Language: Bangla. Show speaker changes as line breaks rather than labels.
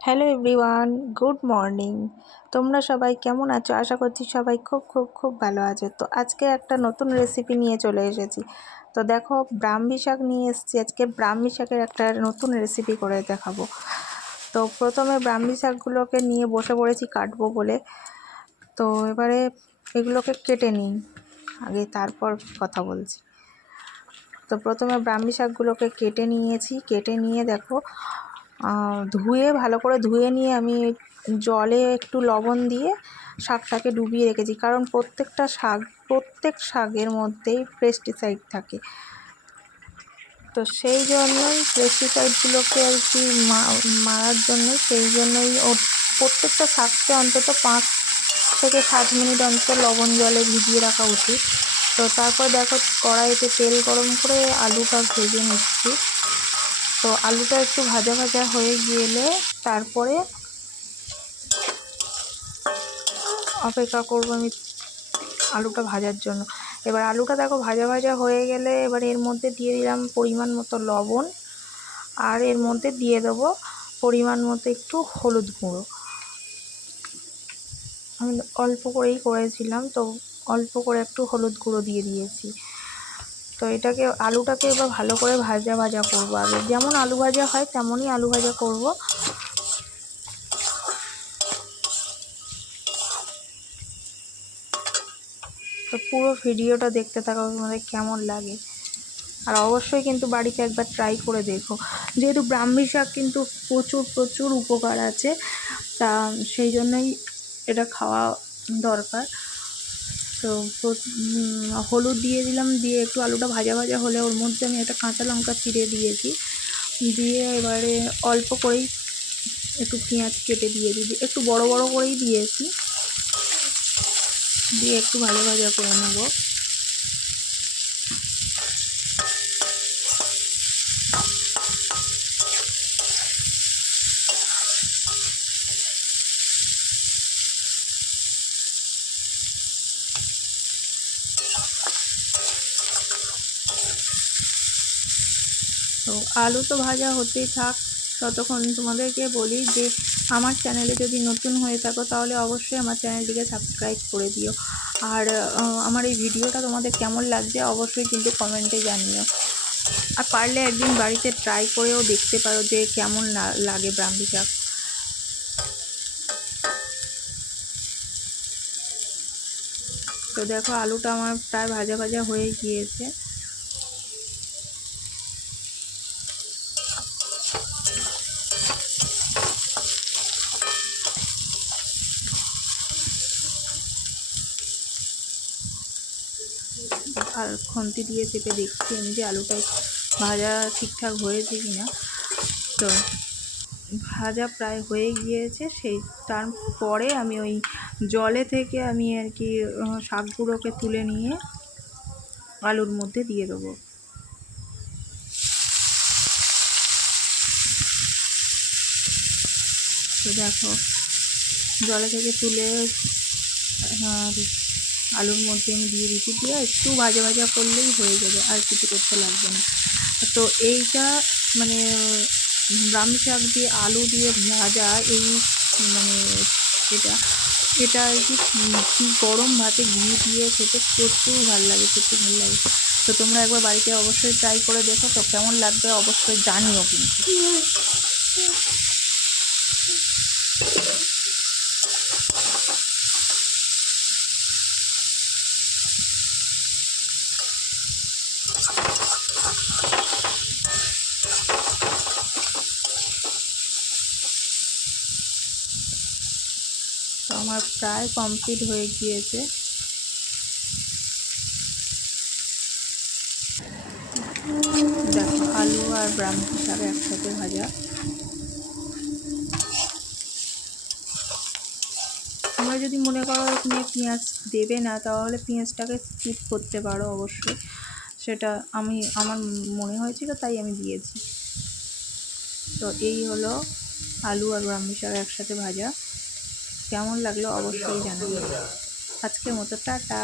হ্যালো এভরিওয়ান গুড মর্নিং তোমরা সবাই কেমন আছো? আশা করছি সবাই খুব খুব খুব ভালো আছো। তো আজকে একটা নতুন রেসিপি নিয়ে চলে এসেছি। তো দেখো, ব্রাহ্মী শাক নিয়ে এসেছি। আজকে ব্রাহ্মী শাকের একটা নতুন রেসিপি করে দেখাবো। তো প্রথমে ব্রাহ্মী শাকগুলোকে নিয়ে বসে পড়েছি কাটবো বলে। তো এবারে এগুলোকে কেটে নিই। আগে তারপর কথা বলছি। তো প্রথমে ব্রাহ্মী শাকগুলোকে কেটে নিয়েছি। কেটে নিয়ে দেখো ধুয়ে, ভালো করে ধুয়ে নিয়ে আমি জলে একটু লবণ দিয়ে শাকটাকে ডুবিয়ে রেখেছি। কারণ প্রত্যেকটা শাক, প্রত্যেক শাকের মধ্যেই পেস্টিসাইড থাকে। তো সেই জন্যই পেস্টিসাইডগুলোকে আর কি মারার জন্য সেই জন্যই ও প্রত্যেকটা শাককে অন্তত পাঁচ থেকে সাত মিনিট অন্তত লবণ জলে ভিজিয়ে রাখা উচিত। তো তারপর দেখো কড়াইতে তেল গরম করে আলুটা ভেজে নিচ্ছি। তো আলুটা একটু ভাজা ভাজা হয়ে গেলে তারপরে অপেক্ষা করব আমি আলুটা ভাজার জন্য। এবার আলুটা দেখো ভাজা ভাজা হয়ে গেলে এবার এর মধ্যে দিয়ে দিলাম পরিমাণ মতো লবণ আর এর মধ্যে দিয়ে দেবো পরিমাণ মতো একটু হলুদ গুঁড়ো। আমি অল্প করেই করেছিলাম, তো অল্প করে একটু হলুদ গুঁড়ো দিয়ে দিয়েছি। তো এটাকে, আলুটাকে এবার ভালো করে ভাজা ভাজা করব আগে। যেমন আলু ভাজা হয়, তেমনই আলু ভাজা করব। তো পুরো ভিডিওটা দেখতে থাকা, তোমাদের কেমন লাগে। আর অবশ্যই কিন্তু বাড়িতে একবার ট্রাই করে দেখো। যেহেতু ব্রাহ্মী শাক কিন্তু প্রচুর প্রচুর উপকার আছে, তা সেই জন্যই এটা খাওয়া দরকার। তো হলুদ দিয়ে দিলাম, দিয়ে একটু আলুটা ভাজা ভাজা হলে ওর মধ্যে আমি একটা কাঁচা লঙ্কা চিড়ে দিয়েছি। দিয়ে এবারে অল্প করেই একটু পেঁয়াজ কেটে দিয়ে দিয়েছি একটু বড় বড় করেই দিয়েছি। দিয়ে একটু ভাজা ভাজা করে নেব। তো আলু তো ভাজা হতেই থাক। ততক্ষণ তোমাদেরকে বলি যে, আমার চ্যানেলে যদি নতুন হয়ে থাকো, তাহলে অবশ্যই আমার চ্যানেলটিকে সাবস্ক্রাইব করে দিও। আর আমার এই ভিডিওটা তোমাদের কেমন লাগছে, অবশ্যই কিন্তু কমেন্টে জানিও। আর পারলে একদিন বাড়িতে ট্রাই করেও দেখতে পারো যে কেমন লাগে ব্রাহ্মী শাক। তো দেখো আলুটা আমার প্রায় ভাজা ভাজা হয়ে গিয়েছে। আর খুন্তি দিয়ে চেপে দেখছি আমি যে আলুটা ভাজা ঠিকঠাক হয়েছে কি না তো ভাজা প্রায় হয়ে গিয়েছে, সেই তারপরে আমি ওই জলে থেকে আমি আর কি শাকগুলোকে তুলে নিয়ে আলুর মধ্যে দিয়ে দেবো। তো দেখো, জলে থেকে তুলে আলুর মধ্যে আমি দিয়ে দিচ্ছি, দিয়ে একটু ভাজা ভাজা করলেই হয়ে যাবে, আর কিছু করতে লাগবে না। তো এইটা মানে ব্রাহ্মী শাক দিয়ে আলু দিয়ে ভাজা এই মানে এটা এটা আর কি ঘি গরম ভাতে ঘি দিয়ে খেতে প্রচুর ভালো লাগে প্রচুর ভালো লাগে। তো তোমরা একবার বাড়িতে অবশ্যই ট্রাই করে দেখো, তো কেমন লাগবে অবশ্যই জানিও কিন্তু। তো আমার প্রায় কমপ্লিট হয়ে গিয়েছে। দেখো, আলু আর ব্রাহ্মণ শাক একসাথে ভাজা। তোমরা যদি মনে করো এখানে পেঁয়াজ দেবে না, তাহলে পেঁয়াজটাকে স্কিপ করতে পারো অবশ্যই। সেটা আমি, আমার মনে হয়েছিল তাই আমি দিয়েছি। তো এই হলো আলু আর ব্রাহ্মী শাক একসাথে ভাজা। কেমন লাগল অবশ্যই জানাবেন। আজকের মতো টাটা।